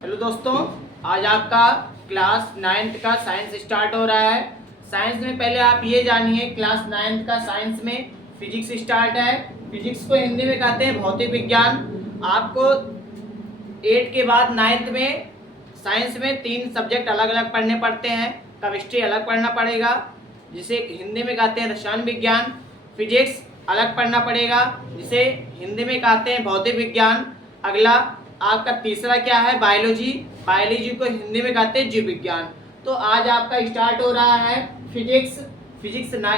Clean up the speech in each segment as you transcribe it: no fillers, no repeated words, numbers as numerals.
Hello दोस्तों, आज आपका क्लास 9th का साइंस स्टार्ट हो रहा है। साइंस में पहले आप ये जानिए, क्लास 9th का साइंस में फिजिक्स स्टार्ट है। फिजिक्स को हिंदी में कहते हैं भौतिक विज्ञान। आपको 8 के बाद 9th में साइंस में 3 सब्जेक्ट अलग अलग पढ़ने पड़ते हैं। केमिस्ट्री अलग पढ़ना पड़ेगा, जिसे हिंदी में कहते हैं रसायन विज्ञान। फिजिक्स अलग पढ़ना पड़ेगा, जिसे हिंदी में कहते हैं भौतिक विज्ञान। अगला आपका तीसरा क्या है, बायोलॉजी। बायोलॉजी को हिंदी में कहते हैं जीव विज्ञान। तो आज आपका स्टार्ट हो रहा है फिजिक्स।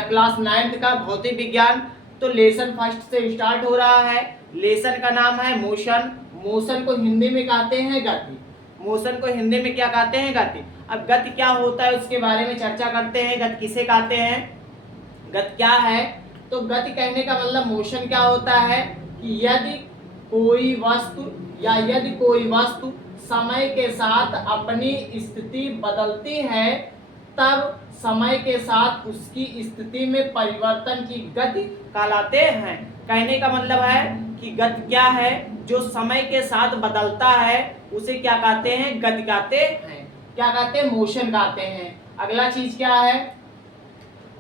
क्लास 9th का भौतिक विज्ञान। तो लेसन फर्स्ट से स्टार्ट हो रहा है। लेसन का नाम है मोशन। मोशन को हिंदी में कहते हैं गति। मोशन को हिंदी में क्या कहते हैं, गति। अब गति क्या होता है उसके बारे में चर्चा करते हैं। गति किसे कहते हैं, गति क्या है। तो गति कहने का मतलब मोशन क्या होता है कि यदि कोई वस्तु समय के साथ अपनी स्थिति बदलती है, तब समय के साथ उसकी स्थिति में परिवर्तन की गति कहलाते हैं। कहने का मतलब है कि गति क्या है, जो समय के साथ बदलता है उसे क्या कहते हैं, गति कहते हैं। क्या कहते हैं, मोशन कहते हैं। अगला चीज क्या है,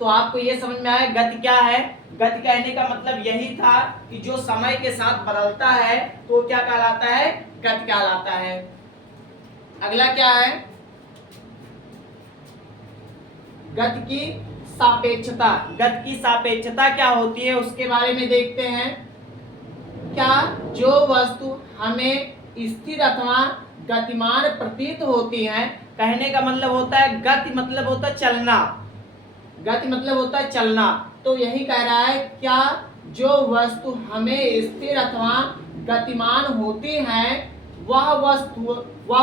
तो आपको ये समझ में आया गति क्या है। गति कहने का मतलब यही था कि जो समय के साथ बदलता है तो क्या कहलाता है, गति कहलाता है। अगला क्या है, गति की सापेक्षता। गति की सापेक्षता क्या होती है उसके बारे में देखते हैं। क्या जो वस्तु हमें स्थिर अथवा गतिमान प्रतीत होती है, कहने का मतलब होता है गति मतलब होता है चलना। गति मतलब होता है चलना। तो यही कह रहा है, क्या जो वस्तु हमें स्थिर अथवा गतिमान होती है वह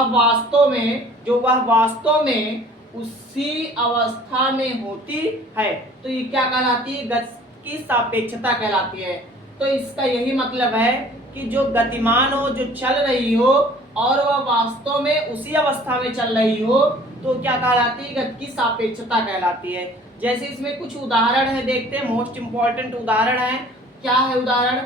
वास्तव में उसी अवस्था में होती है, तो ये क्या कहलाती है, गति की सापेक्षता कहलाती है। तो इसका यही मतलब है कि जो गतिमान हो, जो चल रही हो और वह वास्तव में उसी अवस्था में चल रही हो, तो क्या कहलाती है, गति की सापेक्षता कहलाती है। जैसे इसमें कुछ उदाहरण है, देखते हैं। मोस्ट इंपॉर्टेंट उदाहरण है। क्या है उदाहरण,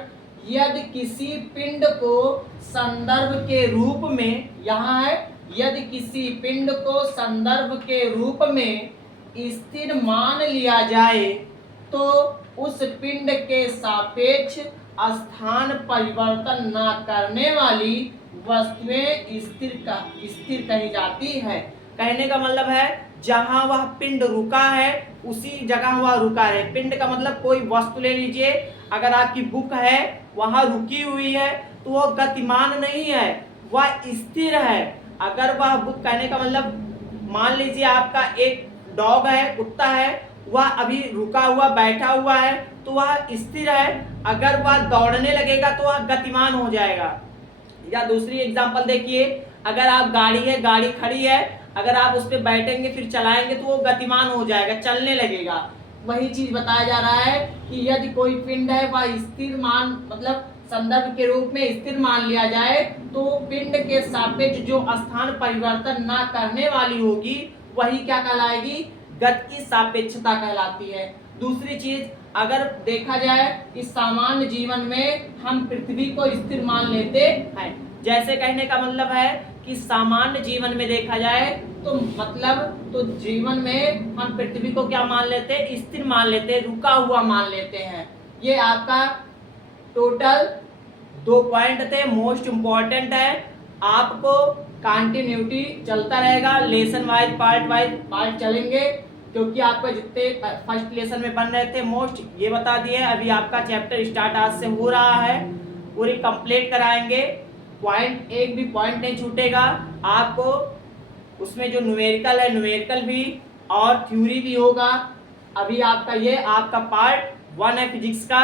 यदि किसी पिंड को संदर्भ के रूप में, यहाँ है, यदि किसी पिंड को संदर्भ के रूप में स्थिर मान लिया जाए तो उस पिंड के सापेक्ष स्थान परिवर्तन न करने वाली वस्तुएं स्थिर कही जाती है। कहने का मतलब है जहां वह पिंड रुका है उसी जगह वह रुका है। पिंड का मतलब कोई वस्तु ले लीजिए, अगर आपकी बुक है वहां रुकी हुई है तो वह गतिमान नहीं है, वह स्थिर है। अगर वह बुक, कहने का मतलब मान लीजिए आपका एक डॉग है, कुत्ता है, वह अभी रुका हुआ बैठा हुआ है तो वह स्थिर है। अगर वह दौड़ने लगेगा तो वह गतिमान हो जाएगा। या दूसरी एग्जांपल देखिए, अगर आप गाड़ी खड़ी है, अगर आप उस पर बैठेंगे फिर चलाएंगे तो वो गतिमान हो जाएगा, चलने लगेगा। वही चीज बताया जा रहा है कि यदि कोई पिंड है वह स्थिर मान, मतलब संदर्भ के रूप में स्थिर मान लिया जाए तो पिंड के सापेक्ष जो स्थान परिवर्तन ना करने वाली होगी वही क्या कहलाएगी, गति की सापेक्षता कहलाती है। दूसरी चीज, अगर देखा जाए कि सामान्य जीवन में हम पृथ्वी को स्थिर मान लेते हैं। जैसे कहने का मतलब है कि सामान्य जीवन में देखा जाए तो तो जीवन में हम पृथ्वी को क्या मान लेते हैं, स्थिर मान लेते हैं, रुका हुआ मान लेते हैं। ये आपका टोटल 2 पॉइंट थे, मोस्ट इंपॉर्टेंट है। आपको कंटिन्यूटी चलता रहेगा, लेसन वाइज पार्ट चलेंगे, क्योंकि आपका जितने फर्स्ट लेसन में बन रहे थे मोस्ट ये बता दिए। अभी आपका चैप्टर स्टार्ट आज से हो रहा है, पूरी कंप्लीट कराएंगे। पॉइंट, एक भी पॉइंट नहीं छूटेगा आपको। उसमें जो न्यूमेरिकल है, न्यूमेरिकल भी और थ्योरी भी होगा। अभी आपका ये आपका पार्ट 1 है फिजिक्स का।